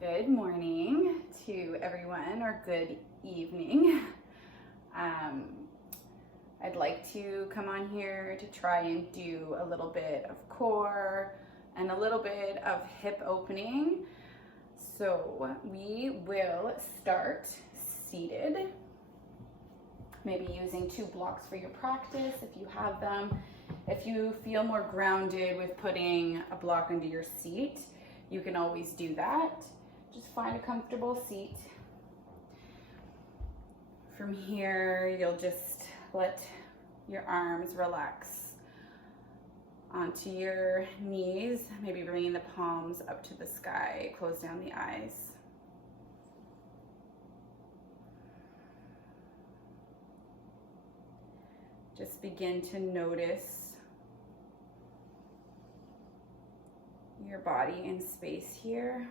Good morning to everyone, or good evening. I'd like to come on here to try and do a little bit of core and a little bit of hip opening. So we will start seated, maybe using 2 blocks for your practice if you have them. If you feel more grounded with putting a block under your seat, you can always do that. Just find a comfortable seat. From here, you'll just let your arms relax onto your knees, maybe bringing the palms up to the sky. Close down the eyes. Just begin to notice your body in space here.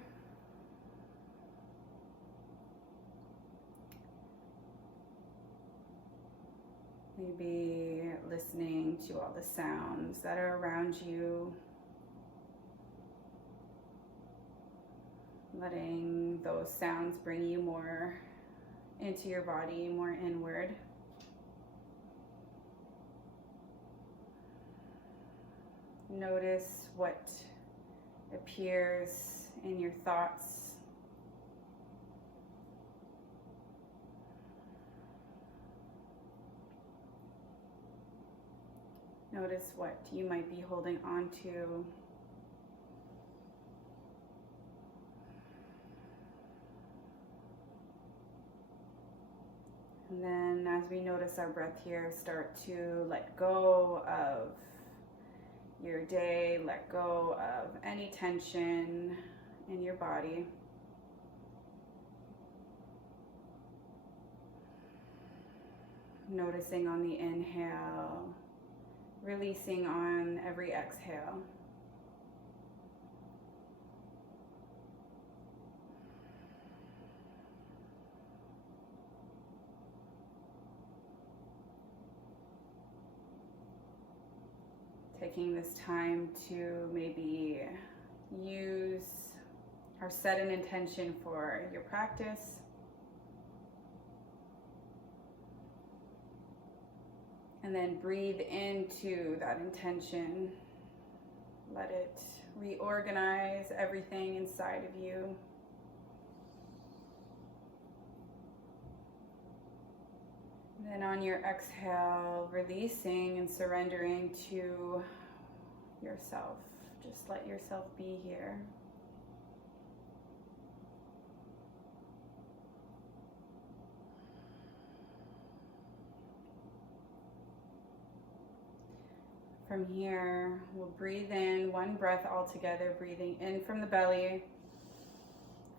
Maybe listening to all the sounds that are around you. Letting those sounds bring you more into your body, more inward. Notice what appears in your thoughts. Notice what you might be holding on to. And then as we notice our breath here, start to let go of your day, let go of any tension in your body. Noticing on the inhale, releasing on every exhale. Taking this time to maybe use or set an intention for your practice. And then breathe into that intention. Let it reorganize everything inside of you. Then on your exhale, releasing and surrendering to yourself. Just let yourself be here. From here, we'll breathe in one breath all together, breathing in from the belly,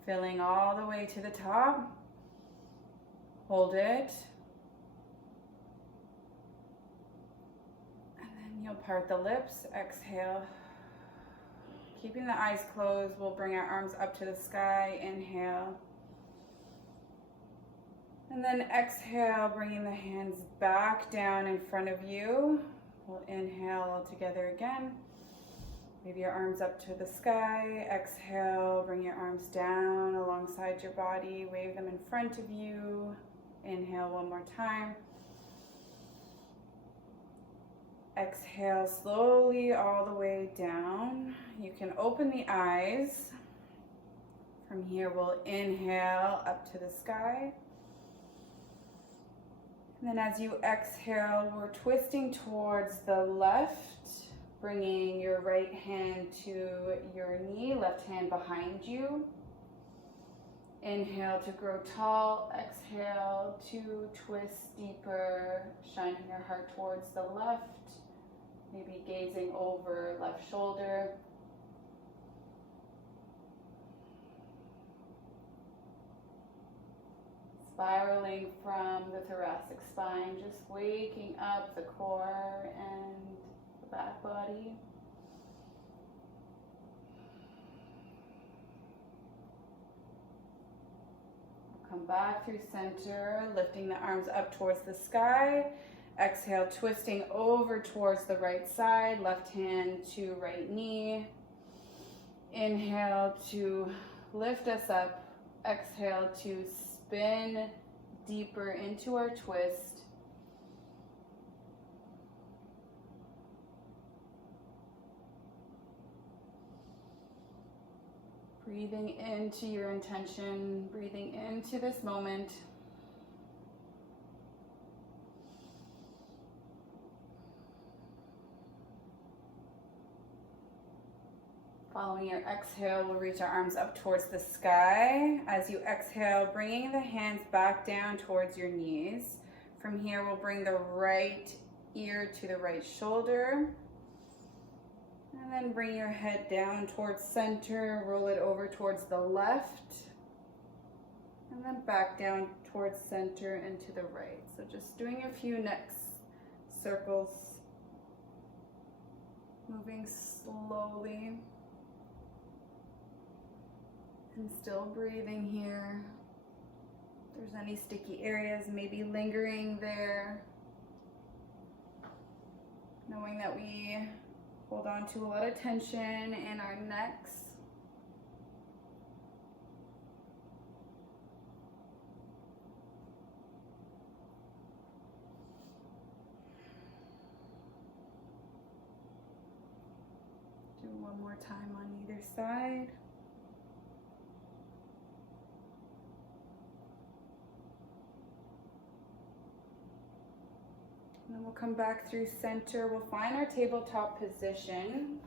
filling all the way to the top. Hold it. And then you'll part the lips, exhale. Keeping the eyes closed, we'll bring our arms up to the sky, inhale. And then exhale, bringing the hands back down in front of you. We'll inhale all together again. Maybe your arms up to the sky. Exhale, bring your arms down alongside your body. Wave them in front of you. Inhale one more time. Exhale slowly all the way down. You can open the eyes. From here, we'll inhale up to the sky. And then as you exhale, we're twisting towards the left, bringing your right hand to your knee, left hand behind you. Inhale to grow tall, exhale to twist deeper, shining your heart towards the left, maybe gazing over left shoulder. Spiraling from the thoracic spine, just waking up the core and the back body. Come back through center, lifting the arms up towards the sky. Exhale, twisting over towards the right side, left hand to right knee. Inhale to lift us up. Exhale to spin deeper into our twist. Breathing into your intention, breathing into this moment. Following your exhale, we'll reach our arms up towards the sky. As you exhale, bringing the hands back down towards your knees. From here, we'll bring the right ear to the right shoulder. And then bring your head down towards center, roll it over towards the left. And then back down towards center and to the right. So just doing a few neck circles. Moving slowly. And still breathing here. If there's any sticky areas maybe lingering there. Knowing that we hold on to a lot of tension in our necks. Do one more time on either side. And then we'll come back through center. We'll find our tabletop position.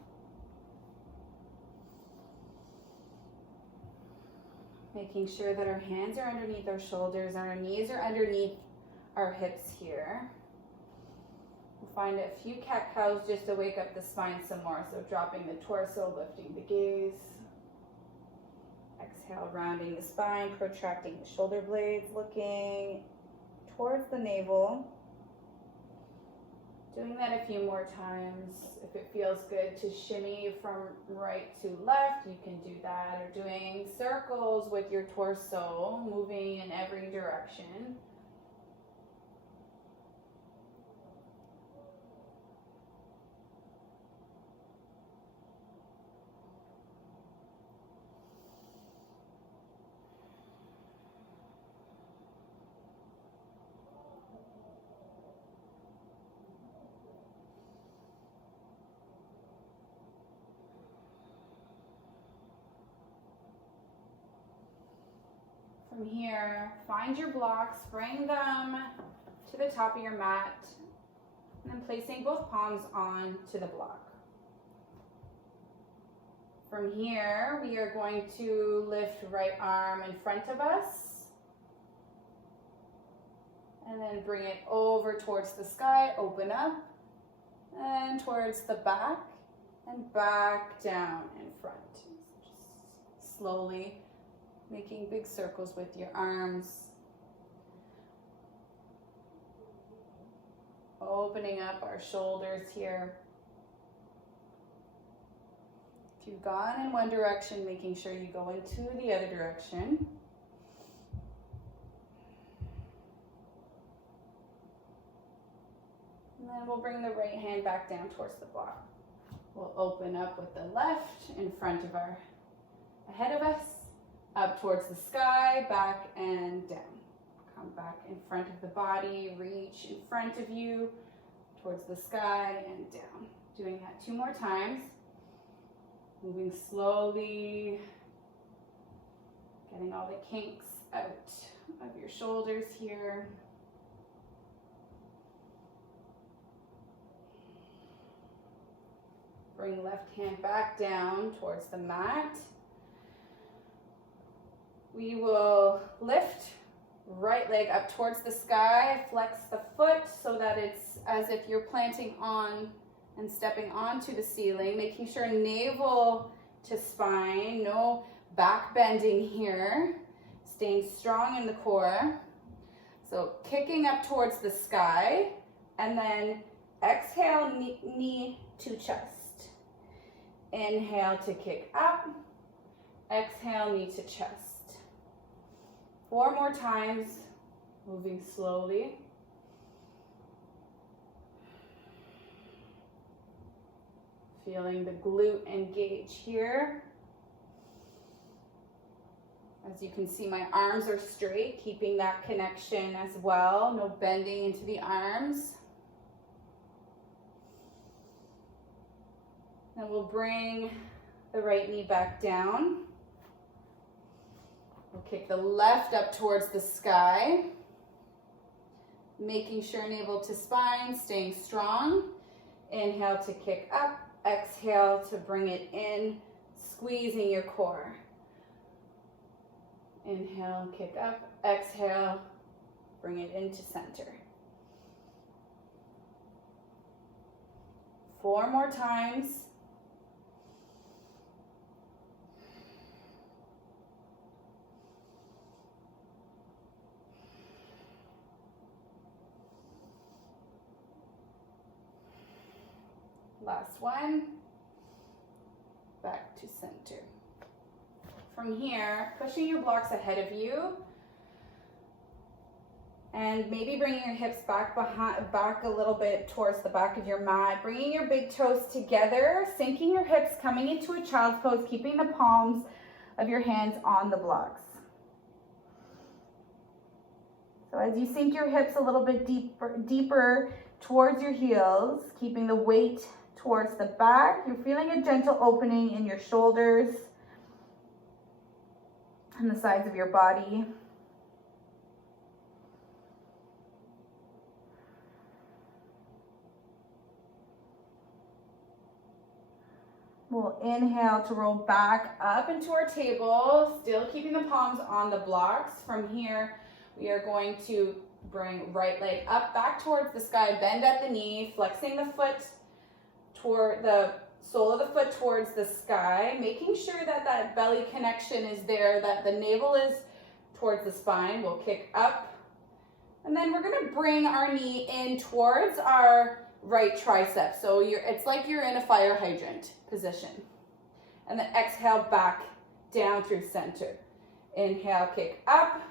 Making sure that our hands are underneath our shoulders and our knees are underneath our hips here. We'll find a few cat-cows just to wake up the spine some more. So dropping the torso, lifting the gaze. Exhale, rounding the spine, protracting the shoulder blades, looking towards the navel. Doing that a few more times. If it feels good to shimmy from right to left, you can do that. Or doing circles with your torso, moving in every direction. From here, find your blocks, bring them to the top of your mat, and then placing both palms on to the block. From here, we are going to lift right arm in front of us, and then bring it over towards the sky, open up, and towards the back, and back down in front. Just slowly making big circles with your arms. Opening up our shoulders here. If you've gone in one direction, making sure you go into the other direction. And then we'll bring the right hand back down towards the block. We'll open up with the left in front of our, ahead of us. Up towards the sky, back and down. Come back in front of the body, reach in front of you, towards the sky and down. Doing that 2 more times. Moving slowly, getting all the kinks out of your shoulders here. Bring left hand back down towards the mat. We will lift right leg up towards the sky, flex the foot so that it's as if you're planting on and stepping onto the ceiling, making sure navel to spine, no back bending here, staying strong in the core. So kicking up towards the sky, and then exhale, knee to chest. Inhale to kick up, exhale, knee to chest. 4 more times, moving slowly. Feeling the glute engage here. As you can see, my arms are straight, keeping that connection as well. No bending into the arms. Then we'll bring the right knee back down. We'll kick the left up towards the sky. Making sure navel to spine, staying strong. Inhale to kick up. Exhale to bring it in, squeezing your core. Inhale, kick up. Exhale, bring it into center. 4 more times. Last one. Back to center. From here, pushing your blocks ahead of you, and maybe bringing your hips back a little bit towards the back of your mat, bringing your big toes together, sinking your hips, coming into a child's pose, keeping the palms of your hands on the blocks. So as you sink your hips a little bit deeper towards your heels, keeping the weight towards the back, you're feeling a gentle opening in your shoulders and the sides of your body. We'll inhale to roll back up into our table, still keeping the palms on the blocks. From here, we are going to bring right leg up, back towards the sky, bend at the knee, flexing the foot toward the sole of the foot towards the sky, making sure that that belly connection is there, that the navel is towards the spine. We'll kick up, and then we're gonna bring our knee in towards our right tricep. So it's like you're in a fire hydrant position. And then exhale back down through center. Inhale, kick up,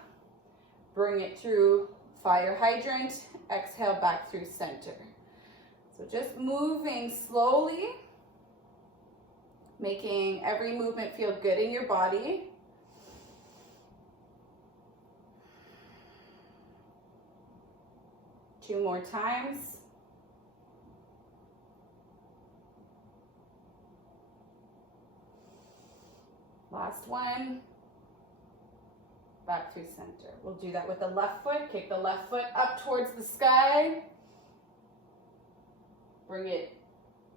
bring it through fire hydrant, exhale back through center. So just moving slowly, making every movement feel good in your body. Two more times. Last one. Back through center. We'll do that with the left foot. Kick the left foot up towards the sky. Bring it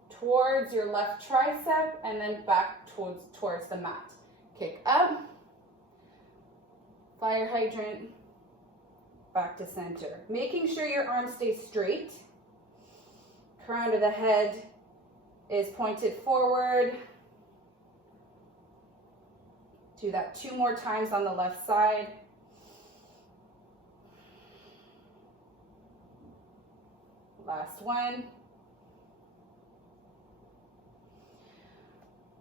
towards your left tricep and then back towards the mat. Kick up, fire hydrant, back to center. Making sure your arms stay straight. Crown of the head is pointed forward. Do that 2 more times on the left side. Last one.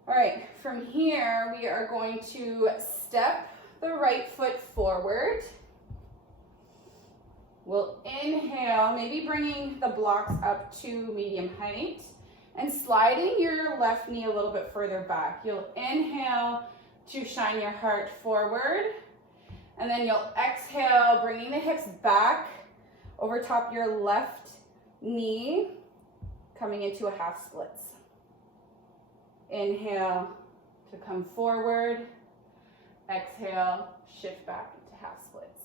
All right, from here, we are going to step the right foot forward. We'll inhale, maybe bringing the blocks up to medium height and sliding your left knee a little bit further back. You'll inhale to shine your heart forward, and then you'll exhale, bringing the hips back over top your left knee, coming into a half splits. Inhale to come forward. Exhale, shift back into half splits.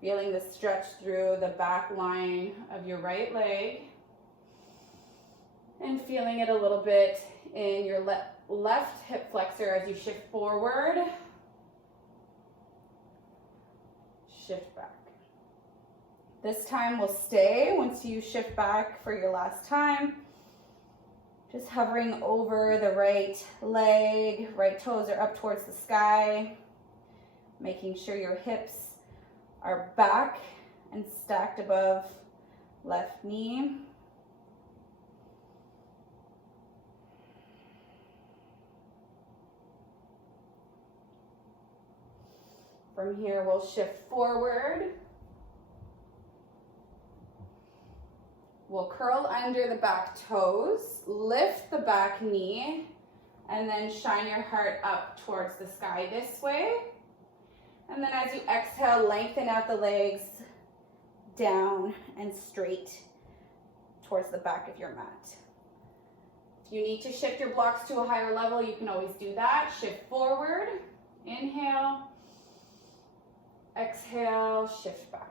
Feeling the stretch through the back line of your right leg. And feeling it a little bit in your left hip flexor as you shift forward. Shift back. This time we'll stay once you shift back for your last time. Just hovering over the right leg, right toes are up towards the sky, making sure your hips are back and stacked above left knee. From here, we'll shift forward. We'll curl under the back toes, lift the back knee, And then shine your heart up towards the sky this way. And then as you exhale, lengthen out the legs down and straight towards the back of your mat. If you need to shift your blocks to a higher level, you can always do that. Shift forward, inhale, exhale, shift back.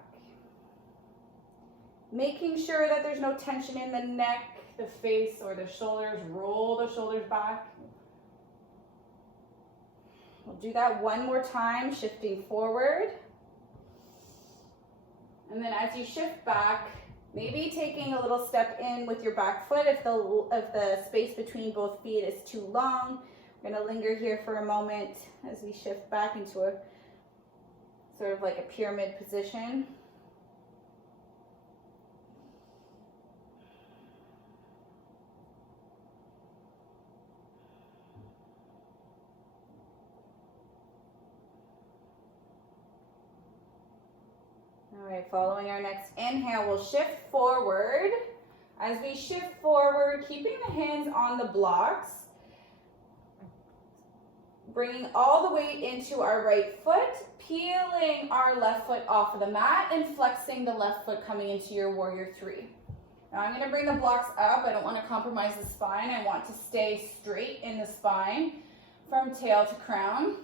Making sure that there's no tension in the neck, the face, or the shoulders. Roll the shoulders back. We'll do that one more time, shifting forward. And then as you shift back, maybe taking a little step in with your back foot if the space between both feet is too long. We're going to linger here for a moment as we shift back into a sort of like a pyramid position. All right, following our next inhale, we'll shift forward. As we shift forward, keeping the hands on the blocks, bringing all the weight into our right foot, peeling our left foot off of the mat and flexing the left foot coming into your warrior three. Now I'm going to bring the blocks up. I don't want to compromise the spine. I want to stay straight in the spine from tail to crown.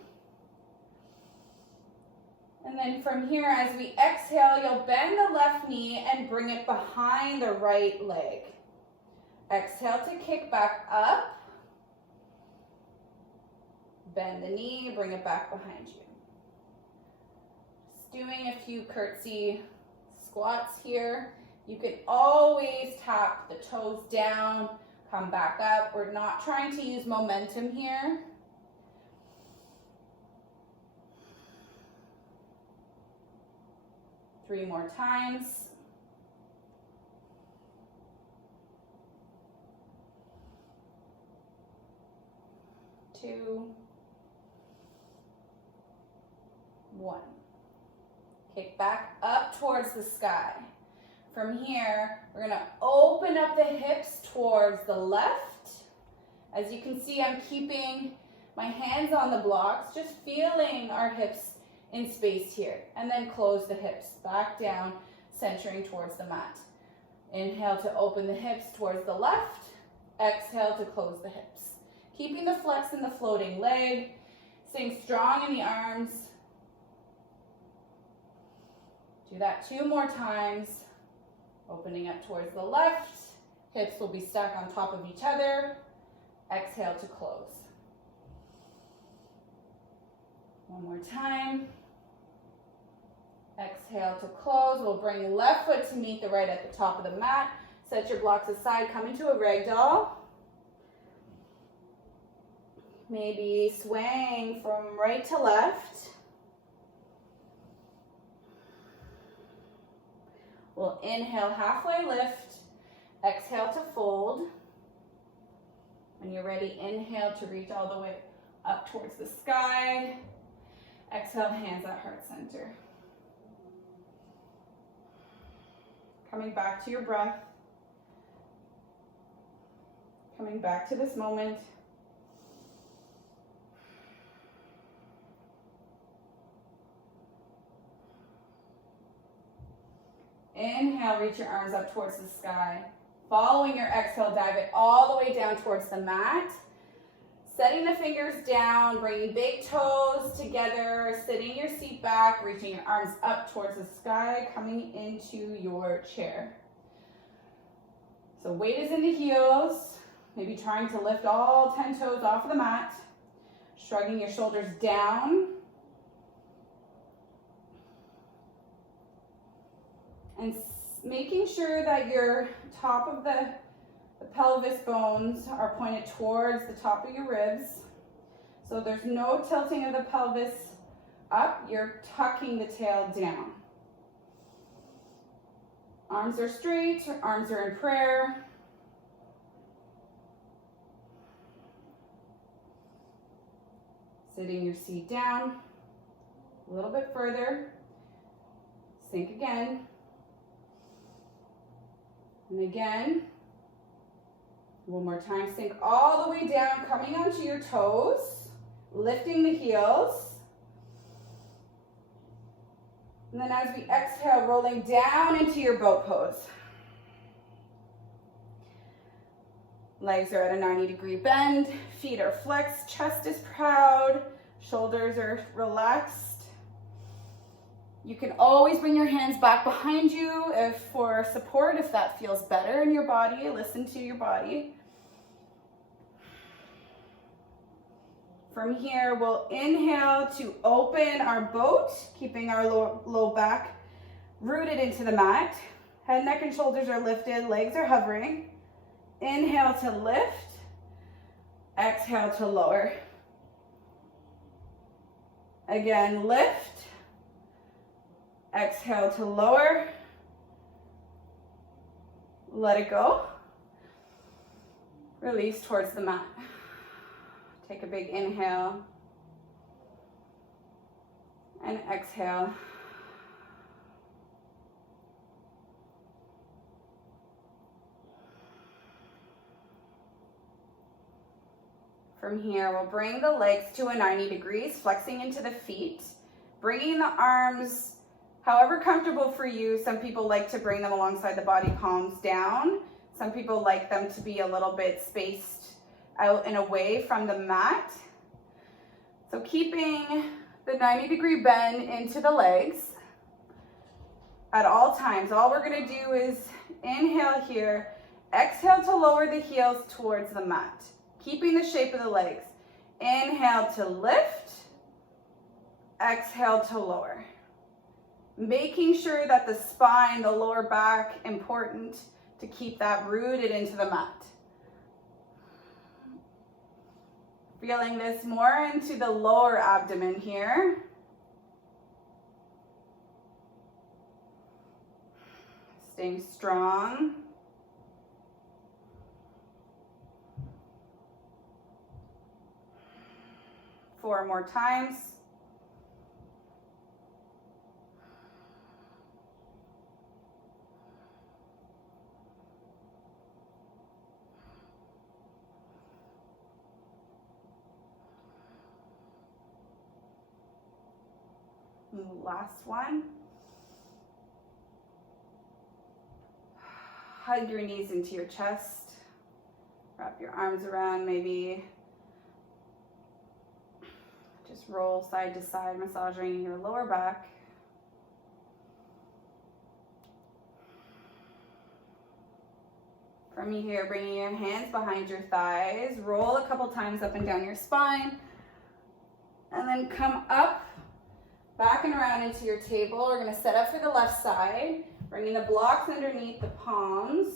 And then from here, as we exhale, you'll bend the left knee and bring it behind the right leg. Exhale to kick back up. Bend the knee, bring it back behind you. Just doing a few curtsy squats here. You can always tap the toes down, come back up. We're not trying to use momentum here. Three more times. Two. One. Kick back up towards the sky. From here, we're going to open up the hips towards the left. As you can see, I'm keeping my hands on the blocks, just feeling our hips in space here, and then close the hips back down, centering towards the mat. Inhale to open the hips towards the left. Exhale to close the hips. Keeping the flex in the floating leg, staying strong in the arms. Do that two more times. Opening up towards the left. Hips will be stuck on top of each other. Exhale to close. One more time. Exhale to close. We'll bring left foot to meet the right at the top of the mat. Set your blocks aside. Come into a ragdoll. Maybe swaying from right to left. We'll inhale, halfway lift. Exhale to fold. When you're ready, inhale to reach all the way up towards the sky. Exhale, hands at heart center. Coming back to your breath. Coming back to this moment. Inhale, reach your arms up towards the sky. Following your exhale, dive it all the way down towards the mat. Setting the fingers down, bringing big toes together, sitting your seat back, reaching your arms up towards the sky, coming into your chair. So weight is in the heels, maybe trying to lift all 10 toes off of the mat, shrugging your shoulders down. And making sure that your top of the pelvis bones are pointed towards the top of your ribs. So there's no tilting of the pelvis up, you're tucking the tail down. Arms are straight, arms are in prayer. Sitting your seat down, a little bit further. Sink again. And again. One more time, sink all the way down, coming onto your toes, lifting the heels. And then as we exhale, rolling down into your boat pose. Legs are at a 90-degree bend, feet are flexed, chest is proud, shoulders are relaxed. You can always bring your hands back behind you for support, if that feels better in your body. Listen to your body. From here, we'll inhale to open our boat, keeping our low back rooted into the mat. Head, neck, and shoulders are lifted, legs are hovering. Inhale to lift, exhale to lower. Again, lift, exhale to lower. Let it go. Release towards the mat. Take a big inhale and exhale. From here, we'll bring the legs to a 90 degrees, flexing into the feet, bringing the arms however comfortable for you. Some people like to bring them alongside the body, palms down. Some people like them to be a little bit spaced out and away from the mat. So keeping the 90-degree bend into the legs at all times. All we're gonna do is inhale here, exhale to lower the heels towards the mat, keeping the shape of the legs. Inhale to lift, exhale to lower. Making sure that the spine, the lower back, important to keep that rooted into the mat. Feeling this more into the lower abdomen here. Staying strong. Four more times. Last one. Hug your knees into your chest. Wrap your arms around, maybe just roll side to side, massaging your lower back. From here, bringing your hands behind your thighs, roll a couple times up and down your spine, and then come up, back and around into your table. We're gonna set up for the left side, bringing the blocks underneath the palms.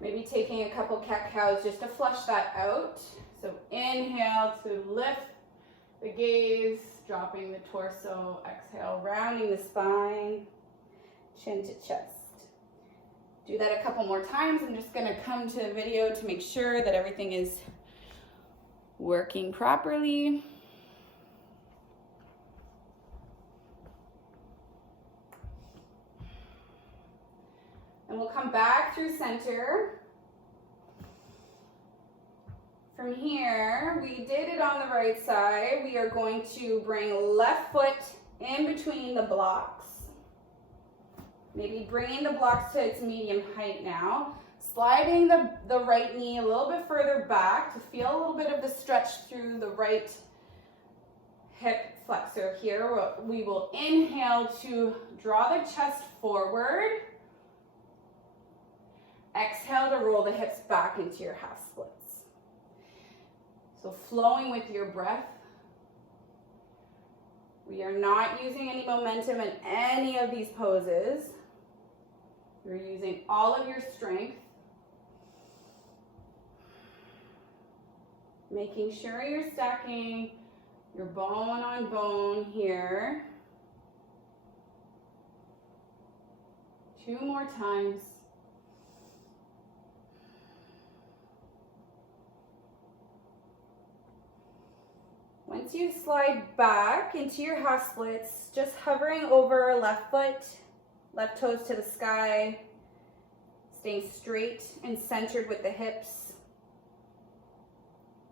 Maybe taking a couple cat-cows just to flush that out. So inhale to lift the gaze, dropping the torso. Exhale, rounding the spine, chin to chest. Do that a couple more times. I'm just gonna come to the video to make sure that everything is working properly. And we'll come back through center. From here, we did it on the right side. We are going to bring left foot in between the blocks. Maybe bringing the blocks to its medium height now. Sliding the right knee a little bit further back to feel a little bit of the stretch through the right hip flexor here. We will inhale to draw the chest forward. Exhale to roll the hips back into your half splits. So flowing with your breath. We are not using any momentum in any of these poses. You're using all of your strength. Making sure you're stacking your bone on bone here. 2 more times. Once you slide back into your half splits, just hovering over left foot, left toes to the sky, Staying straight and centered with the hips.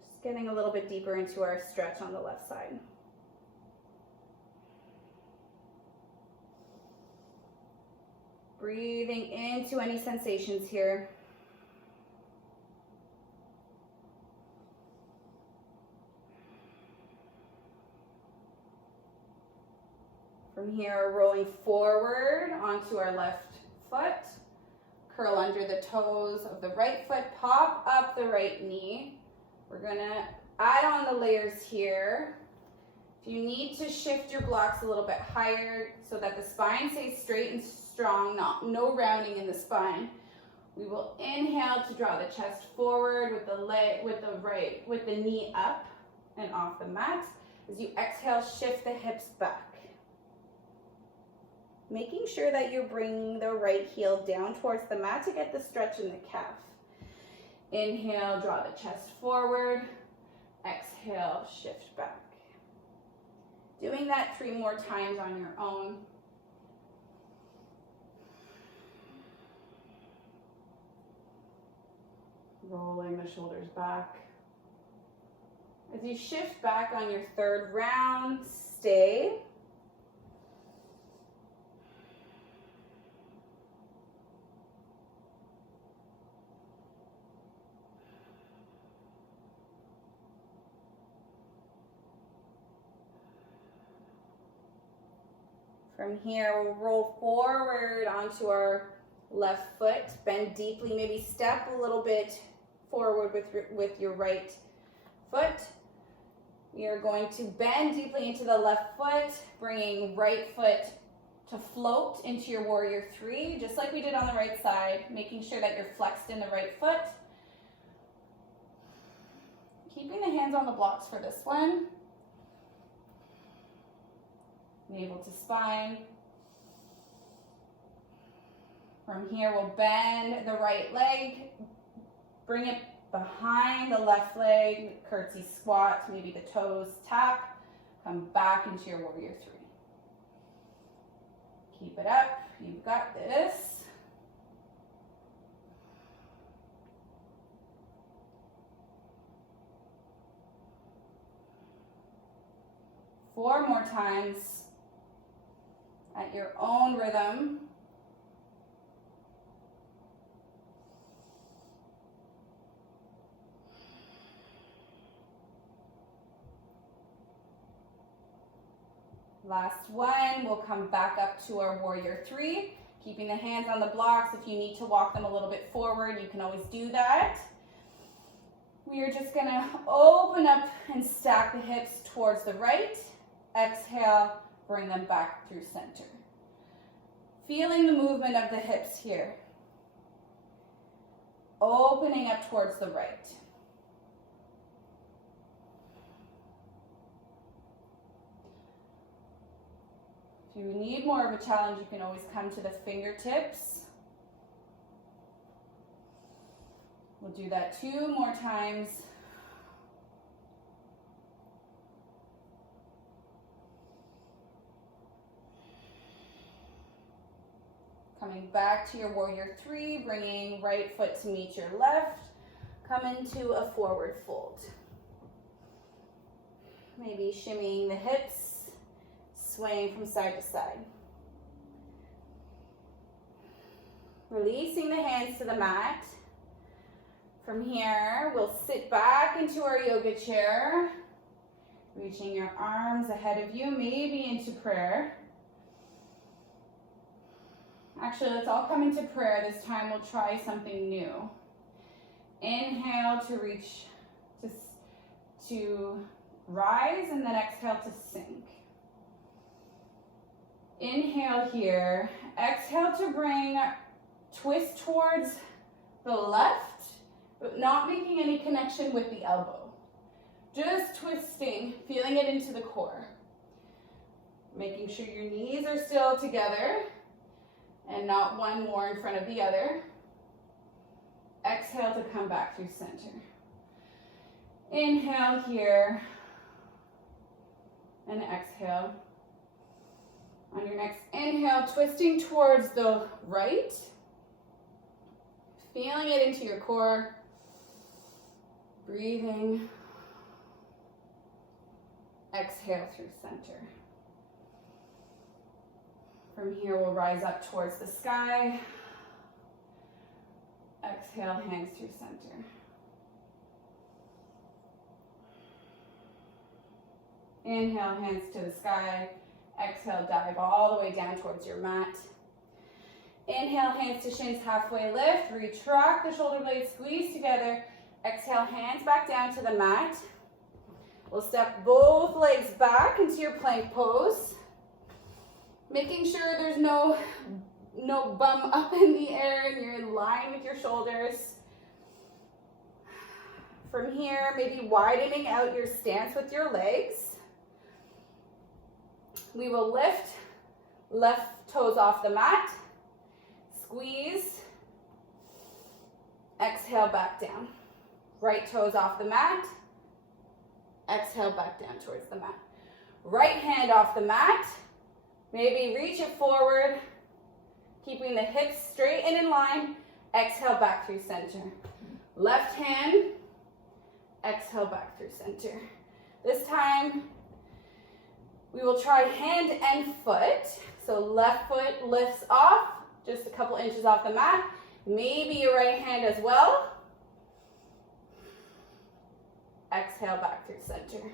Just getting a little bit deeper into our stretch on the left side. Breathing into any sensations here. From here, rolling forward onto our left foot. Curl under the toes of the right foot, pop up the right knee. We're gonna add on the layers here. If you need to shift your blocks a little bit higher so that the spine stays straight and strong, no rounding in the spine, we will inhale to draw the chest forward with the knee up and off the mat. As you exhale, shift the hips back. Making sure that you're bringing the right heel down towards the mat to get the stretch in the calf. Inhale, draw the chest forward. Exhale, shift back. Doing that 3 more times on your own. Rolling the shoulders back. As you shift back on your 3rd round, stay. From here, we'll roll forward onto our left foot, bend deeply, maybe step a little bit forward with your right foot. We are going to bend deeply into the left foot, bringing right foot to float into your warrior 3, just like we did on the right side, making sure that you're flexed in the right foot. Keeping the hands on the blocks for this one. Navel to spine. From here, we'll bend the right leg, bring it behind the left leg, curtsy squat, maybe the toes tap, come back into your warrior 3. Keep it up, you've got this. Four more times at your own rhythm. Last one, we'll come back up to our warrior 3, keeping the hands on the blocks. If you need to walk them a little bit forward, you can always do that. We are just gonna open up and stack the hips towards the right. Exhale, bring them back through center. Feeling the movement of the hips here. Opening up towards the right. If you need more of a challenge, you can always come to the fingertips. We'll do that 2 more times. Coming back to your warrior 3, bringing right foot to meet your left. Come into a forward fold. Maybe shimmying the hips, swaying from side to side. Releasing the hands to the mat. From here, we'll sit back into our yoga chair, reaching your arms ahead of you, maybe into prayer. Actually, let's all come into prayer. This time we'll try something new. Inhale to reach, to rise, and then exhale to sink. Inhale here. Exhale to bring twist towards the left, but not making any connection with the elbow. Just twisting, feeling it into the core. Making sure your knees are still together and not one more in front of the other. Exhale to come back through center. Inhale here, and exhale. On your next inhale, twisting towards the right. Feeling it into your core. Breathing. Exhale through center. From here, we'll rise up towards the sky. Exhale, hands through center. Inhale, hands to the sky. Exhale, dive all the way down towards your mat. Inhale, hands to shins, halfway lift. Retract the shoulder blades, squeeze together. Exhale, hands back down to the mat. We'll step both legs back into your plank pose. Making sure there's no bum up in the air and you're in line with your shoulders. From here, maybe widening out your stance with your legs. We will lift left toes off the mat. Squeeze. Exhale, back down. Right toes off the mat. Exhale, back down towards the mat. Right hand off the mat. Maybe reach it forward, keeping the hips straight and in line. Exhale, back through center. Left hand, exhale, back through center. This time, we will try hand and foot. So left foot lifts off, just a couple inches off the mat. Maybe your right hand as well. Exhale, back through center.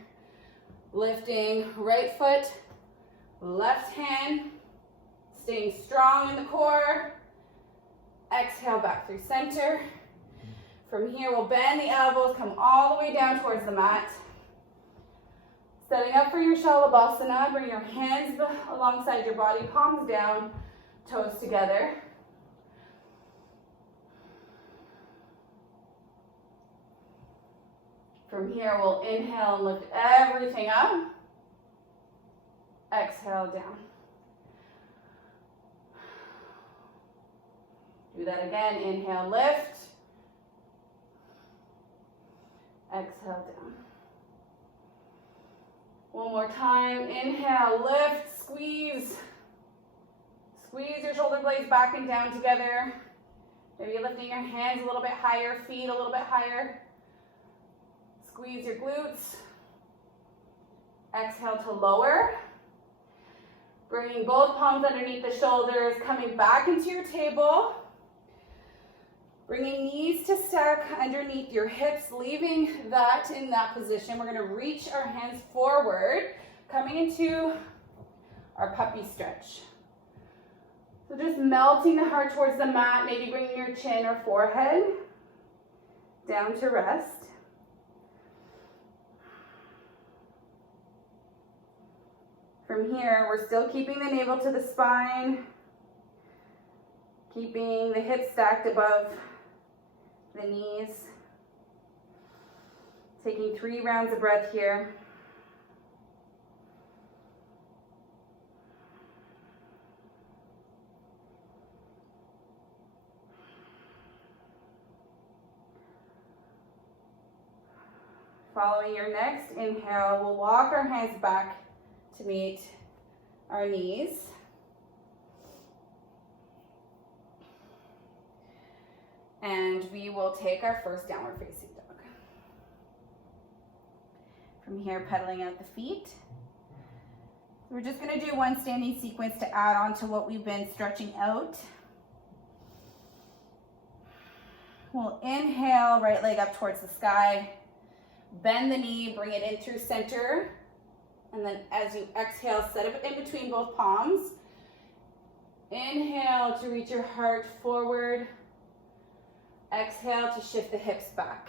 Lifting right foot, left hand, staying strong in the core. Exhale, back through center. From here, we'll bend the elbows, come all the way down towards the mat. Setting up for your Shalabhasana, bring your hands alongside your body, palms down, toes together. From here, we'll inhale and lift everything up. Exhale down. Do that again. Inhale, lift. Exhale down. One more time. Inhale, lift, squeeze. Squeeze your shoulder blades back and down together. Maybe lifting your hands a little bit higher, feet a little bit higher. Squeeze your glutes. Exhale to lower. Bringing both palms underneath the shoulders, coming back into your table. Bringing knees to stack underneath your hips, leaving that in that position. We're going to reach our hands forward, coming into our puppy stretch. So just melting the heart towards the mat, maybe bringing your chin or forehead down to rest. From here, we're still keeping the navel to the spine, keeping the hips stacked above the knees. Taking 3 rounds of breath here. Following your next inhale, we'll walk our hands back to meet our knees. And we will take our first downward facing dog. From here, pedaling out the feet. We're just going to do one standing sequence to add on to what we've been stretching out. We'll inhale, right leg up towards the sky. Bend the knee, bring it in through center. And then as you exhale, set it in between both palms. Inhale to reach your heart forward. Exhale to shift the hips back.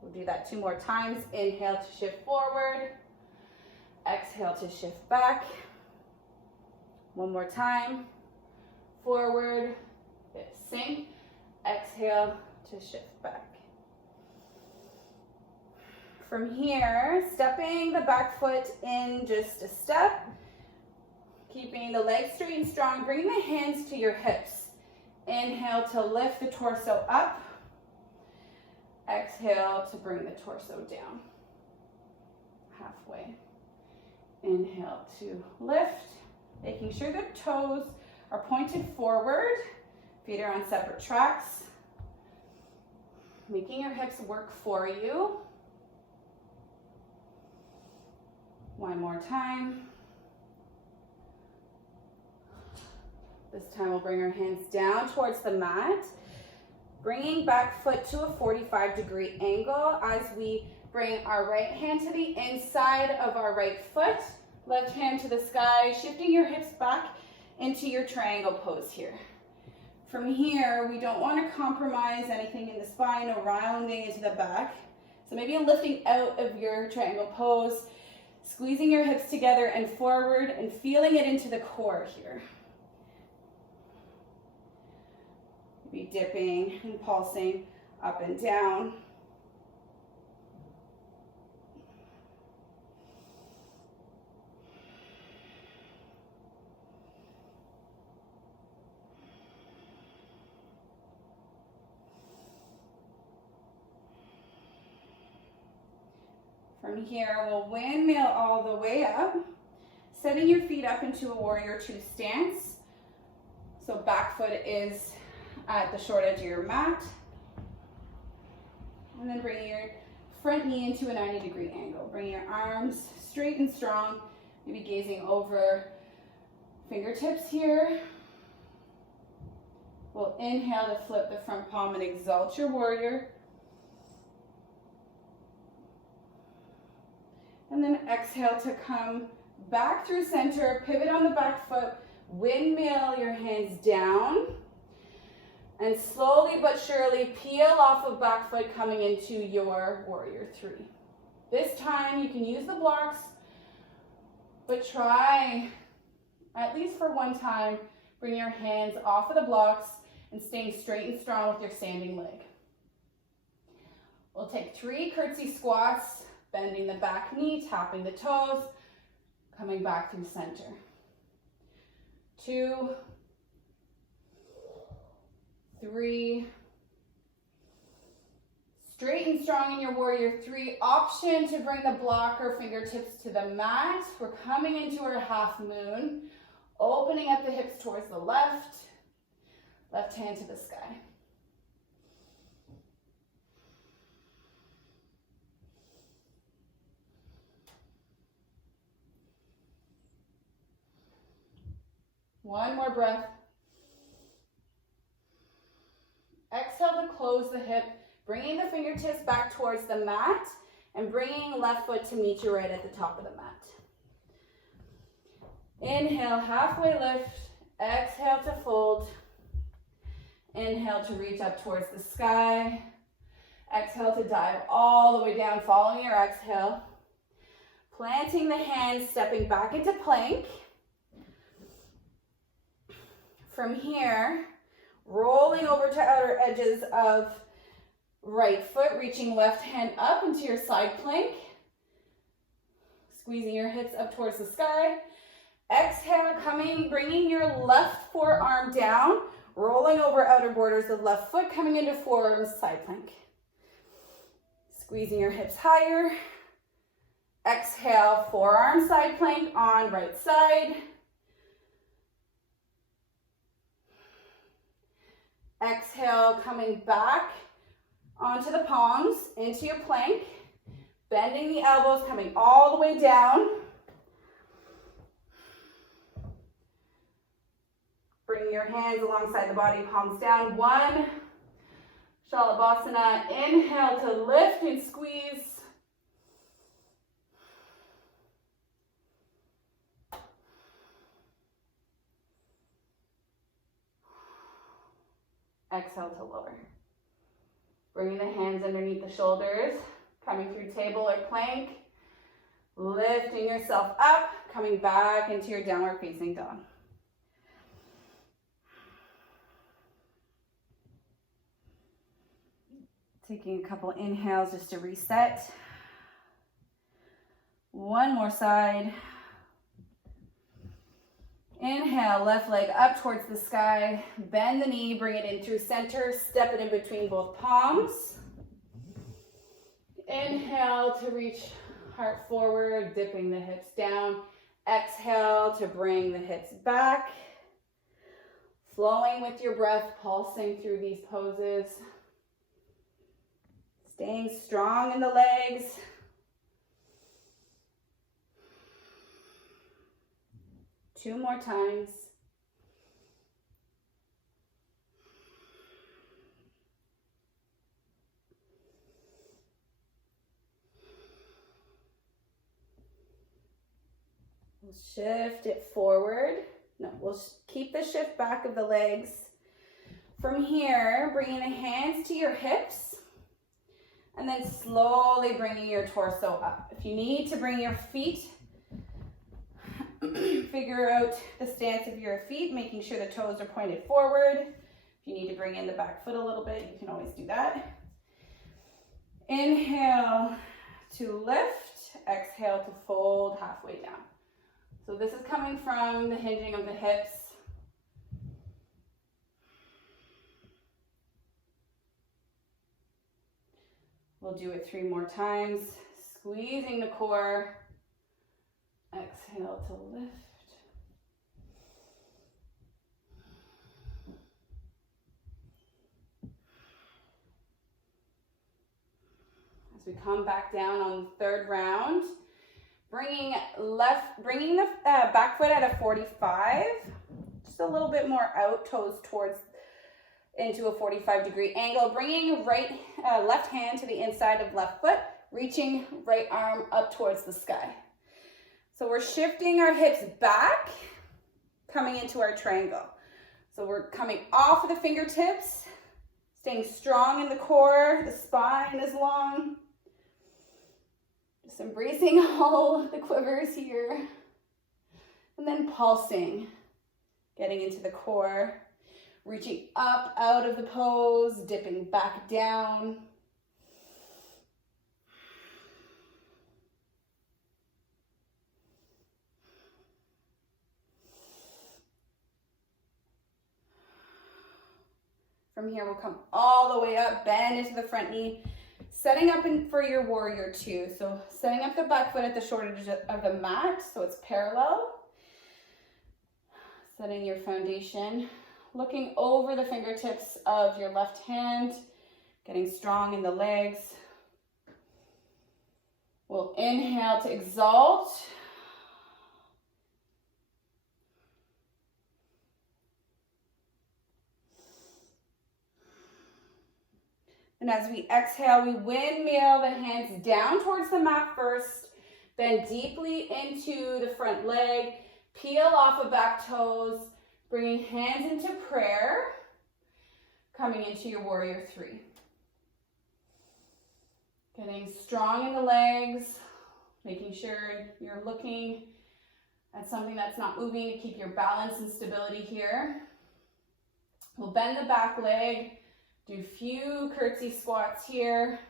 We'll do that 2 more times. Inhale to shift forward. Exhale to shift back. 1 more time. Forward, hips sink. Exhale to shift back. From here, stepping the back foot in just a step, keeping the legs straight and strong, bringing the hands to your hips. Inhale to lift the torso up. Exhale to bring the torso down. Halfway. Inhale to lift, making sure the toes are pointed forward. Feet are on separate tracks. Making your hips work for you. One more time. This time we'll bring our hands down towards the mat, bringing back foot to a 45-degree angle as we bring our right hand to the inside of our right foot, left hand to the sky, shifting your hips back into your triangle pose here. From here, we don't want to compromise anything in the spine or rounding into the back. So maybe lifting out of your triangle pose, squeezing your hips together and forward and feeling it into the core here. Be dipping and pulsing up and down. From here, we'll windmill all the way up, setting your feet up into a warrior two stance. So back foot is at the short edge of your mat. And then bring your front knee into a 90-degree angle. Bring your arms straight and strong, maybe gazing over fingertips here. We'll inhale to flip the front palm and exalt your warrior. And then exhale to come back through center, pivot on the back foot, windmill your hands down, and slowly but surely peel off of back foot coming into your warrior three. This time you can use the blocks, but try, at least for one time, bring your hands off of the blocks and staying straight and strong with your standing leg. We'll take 3 curtsy squats, bending the back knee, tapping the toes, coming back through center. 2, 3, straight and strong in your warrior 3. Option to bring the block or fingertips to the mat. We're coming into our half moon, opening up the hips towards the left, left hand to the sky. One more breath. Exhale to close the hip, bringing the fingertips back towards the mat and bringing left foot to meet you right at the top of the mat. Inhale, halfway lift. Exhale to fold. Inhale to reach up towards the sky. Exhale to dive all the way down, following your exhale. Planting the hands, stepping back into plank. From here, rolling over to outer edges of right foot, reaching left hand up into your side plank. Squeezing your hips up towards the sky. Exhale, bringing your left forearm down, rolling over outer borders of left foot, coming into forearms, side plank. Squeezing your hips higher. Exhale, forearm side plank on right side. Exhale, coming back onto the palms, into your plank, bending the elbows, coming all the way down. Bring your hands alongside the body, palms down. 1, Shalabhasana. Inhale to lift and squeeze. Exhale to lower. Bringing the hands underneath the shoulders, coming through table or plank, lifting yourself up, coming back into your downward facing dog. Taking a couple inhales just to reset. One more side. Inhale, left leg up towards the sky. Bend the knee, bring it in through center. Step it in between both palms. Inhale to reach heart forward, dipping the hips down. Exhale to bring the hips back. Flowing with your breath, pulsing through these poses. Staying strong in the legs. Two more times. We'll shift it forward. No, we'll keep the shift back of the legs. From here, bringing the hands to your hips and then slowly bringing your torso up. If you need to bring your feet, figure out the stance of your feet, making sure the toes are pointed forward. If you need to bring in the back foot a little bit, you can always do that. Inhale to lift, exhale to fold halfway down. So this is coming from the hinging of the hips. We'll do it 3 more times, squeezing the core. Exhale to lift. As we come back down on the third round, bringing the back foot at a 45, just a little bit more out, toes towards into a 45-degree angle, bringing left hand to the inside of left foot, reaching right arm up towards the sky. So we're shifting our hips back, coming into our triangle. So we're coming off of the fingertips, staying strong in the core, the spine is long. Just embracing all of the quivers here. And then pulsing, getting into the core, reaching up out of the pose, dipping back down. From here, we'll come all the way up, bend into the front knee, setting up for your warrior two. So setting up the back foot at the short edge of the mat, so it's parallel. Setting your foundation, looking over the fingertips of your left hand, getting strong in the legs. We'll inhale to exalt. And as we exhale, we windmill the hands down towards the mat first, bend deeply into the front leg, peel off of back toes, bringing hands into prayer, coming into your warrior three. Getting strong in the legs, making sure you're looking at something that's not moving to keep your balance and stability here. We'll bend the back leg. Do a few curtsy squats here.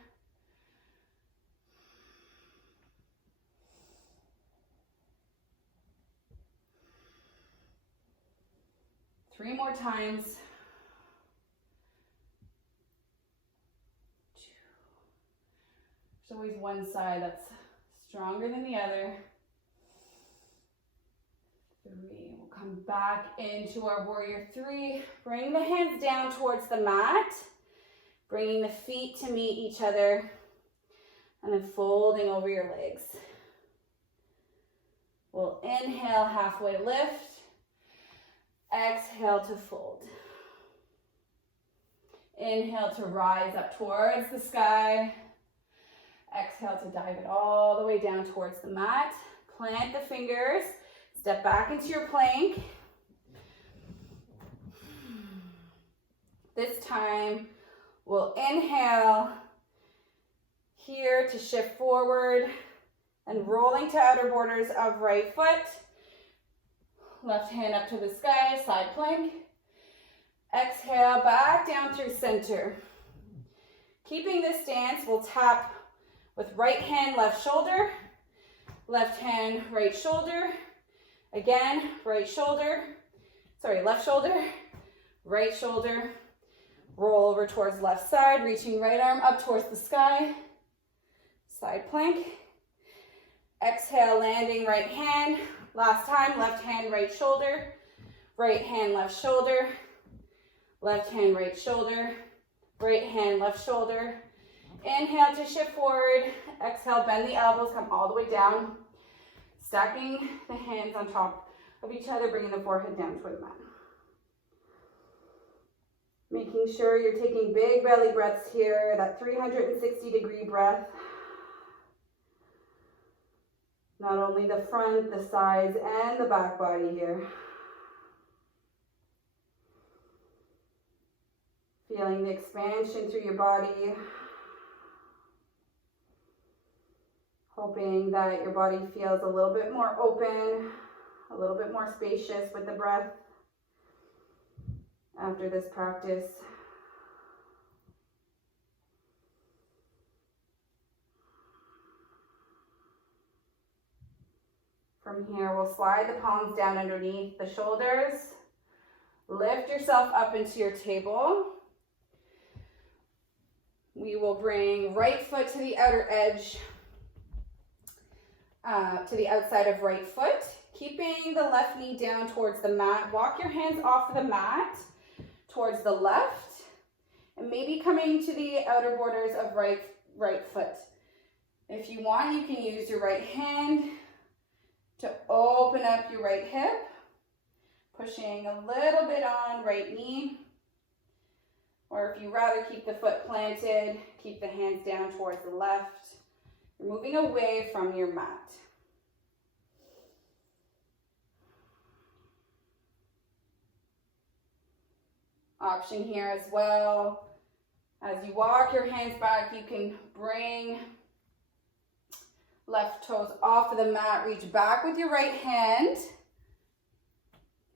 Three more times. There's always one side that's stronger than the other. 3. We'll come back into our warrior 3. Bring the hands down towards the mat. Bringing the feet to meet each other. And then folding over your legs. We'll inhale, halfway lift. Exhale to fold. Inhale to rise up towards the sky. Exhale to dive it all the way down towards the mat. Plant the fingers. Step back into your plank. This time, we'll inhale here to shift forward and rolling to outer borders of right foot. Left hand up to the sky, side plank. Exhale, back down through center. Keeping this stance, we'll tap with right hand, left shoulder. Left hand, right shoulder. Again, right shoulder. Sorry, left shoulder, right shoulder. Roll over towards left side, reaching right arm up towards the sky. Side plank. Exhale, landing right hand. Last time, left hand, right shoulder. Right hand, left shoulder. Left hand, right shoulder. Right hand, left shoulder. Inhale to shift forward. Exhale, bend the elbows, come all the way down. Stacking the hands on top of each other, bringing the forehead down toward the mat. Making sure you're taking big belly breaths here, that 360-degree breath. Not only the front, the sides, and the back body here. Feeling the expansion through your body. Hoping that your body feels a little bit more open, a little bit more spacious with the breath after this practice. From here, we'll slide the palms down underneath the shoulders. Lift yourself up into your table. We will bring right foot to the outer edge, to the outside of right foot, keeping the left knee down towards the mat. Walk your hands off of the mat towards the left, and maybe coming to the outer borders of right foot. If you want, you can use your right hand to open up your right hip, pushing a little bit on right knee. Or if you rather keep the foot planted, keep the hands down towards the left. You're moving away from your mat. Option here as well. As you walk your hands back, you can bring left toes off of the mat, reach back with your right hand.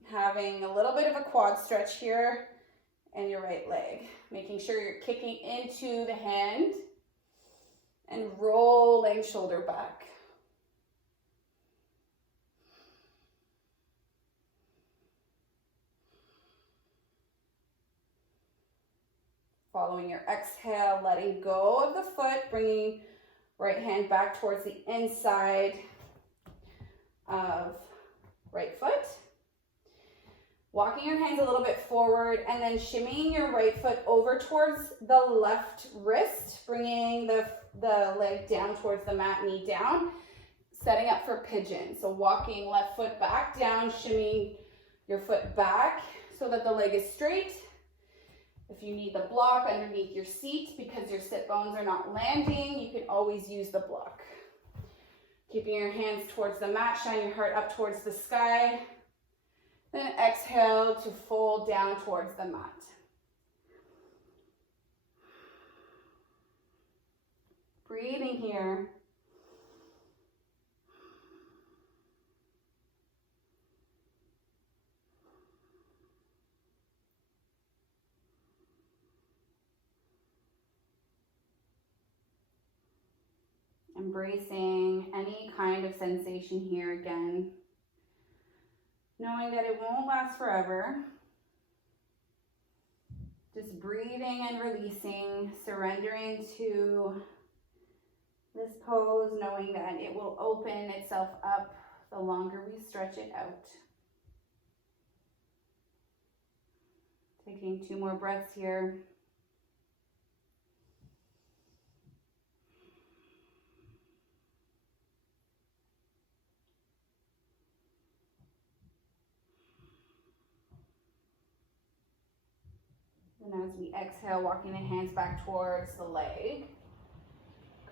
Having a little bit of a quad stretch here. And your right leg, making sure you're kicking into the hand and rolling shoulder back. Following your exhale, letting go of the foot, bringing right hand back towards the inside of right foot. Walking your hands a little bit forward and then shimmying your right foot over towards the left wrist, bringing the leg down towards the mat, knee down, setting up for pigeon. So walking left foot back down, shimmying your foot back so that the leg is straight. If you need the block underneath your seat because your sit bones are not landing, you can always use the block. Keeping your hands towards the mat, shine your heart up towards the sky. Then exhale to fold down towards the mat. Breathing here. Embracing any kind of sensation here again. Knowing that it won't last forever. Just breathing and releasing, surrendering to this pose, knowing that it will open itself up the longer we stretch it out. Taking 2 more breaths here. And as we exhale, walking the hands back towards the leg.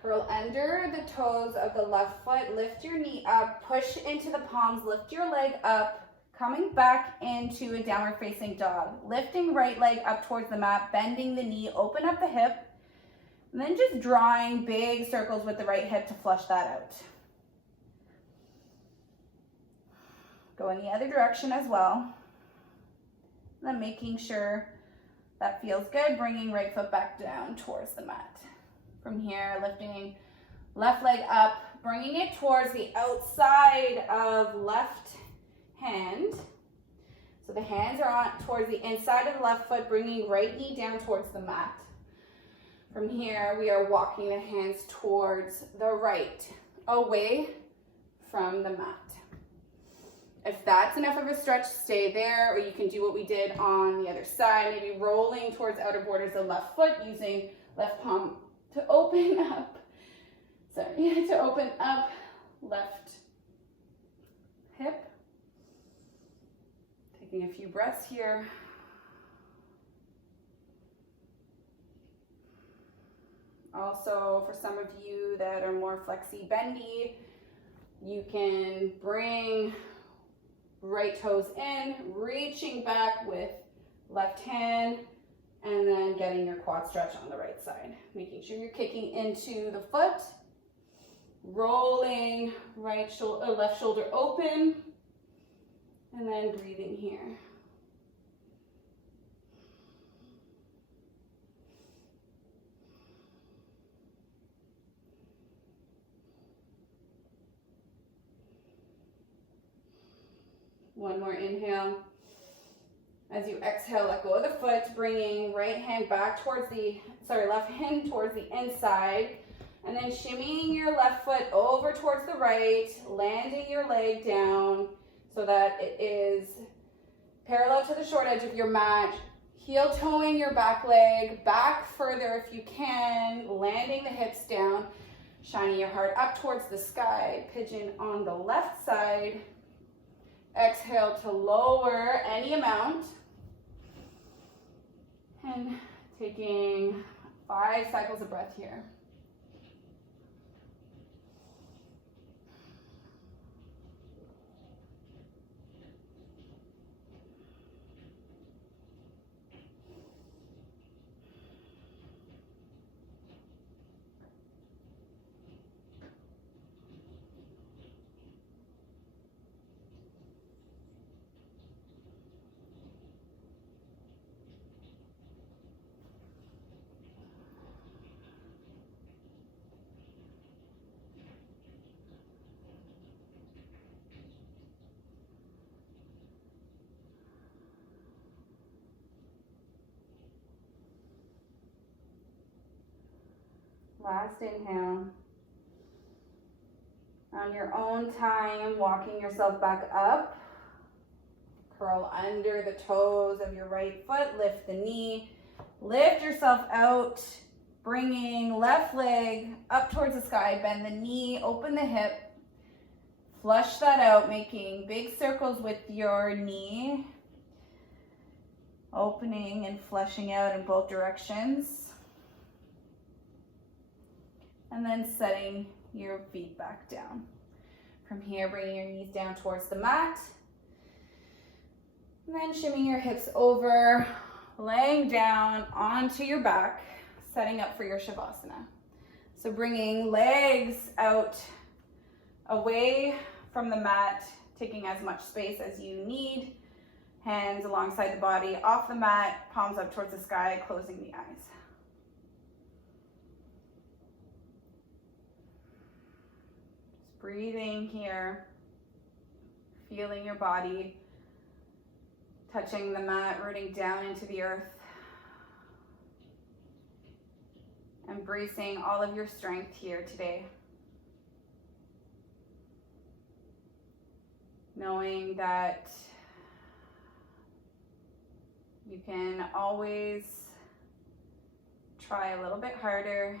Curl under the toes of the left foot. Lift your knee up. Push into the palms. Lift your leg up. Coming back into a downward facing dog. Lifting right leg up towards the mat. Bending the knee. Open up the hip. And then just drawing big circles with the right hip to flush that out. Go in the other direction as well. And then making sure that feels good, bringing right foot back down towards the mat. From here, lifting left leg up, bringing it towards the outside of left hand. So the hands are on towards the inside of the left foot, bringing right knee down towards the mat. From here, we are walking the hands towards the right, away from the mat. If that's enough of a stretch, stay there, or you can do what we did on the other side, maybe rolling towards outer borders of left foot, using left palm to open up. Sorry, to open up left hip. Taking a few breaths here. Also, for some of you that are more flexy bendy, you can bring right toes in, reaching back with left hand, and then getting your quad stretch on the right side. Making sure you're kicking into the foot, rolling left shoulder open, and then breathing here. One more inhale. As you exhale, let go of the foot, bringing left hand towards the inside, and then shimmying your left foot over towards the right, landing your leg down so that it is parallel to the short edge of your mat, heel toeing your back leg back further if you can, landing the hips down, shining your heart up towards the sky, pigeon on the left side. Exhale to lower any amount. And taking 5 cycles of breath here. Last inhale. On your own time, walking yourself back up. Curl under the toes of your right foot. Lift the knee. Lift yourself out. Bringing left leg up towards the sky. Bend the knee. Open the hip. Flush that out, making big circles with your knee. Opening and flushing out in both directions. And then setting your feet back down. From here, bringing your knees down towards the mat. And then shimmying your hips over, laying down onto your back, setting up for your Shavasana. So bringing legs out away from the mat, taking as much space as you need. Hands alongside the body, off the mat, palms up towards the sky, closing the eyes. Breathing here, feeling your body, touching the mat, rooting down into the earth, embracing all of your strength here today. Knowing that you can always try a little bit harder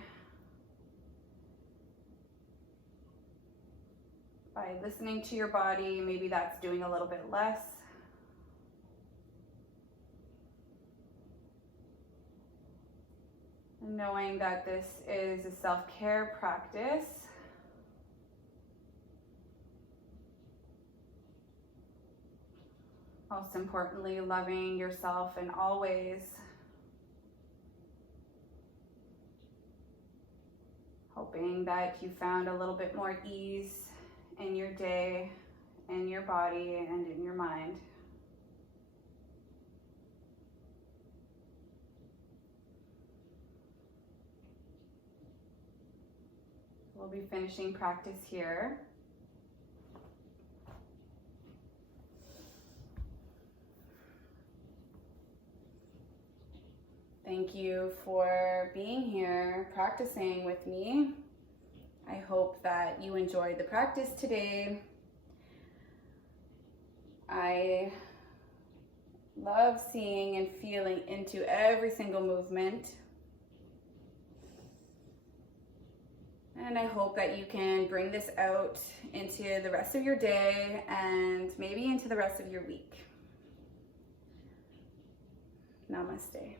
by listening to your body. Maybe that's doing a little bit less. And knowing that this is a self-care practice. Most importantly, loving yourself in all ways. Hoping that you found a little bit more ease in your day, in your body, and in your mind. We'll be finishing practice here. Thank you for being here, practicing with me. I hope that you enjoyed the practice today. I love seeing and feeling into every single movement. And I hope that you can bring this out into the rest of your day and maybe into the rest of your week. Namaste.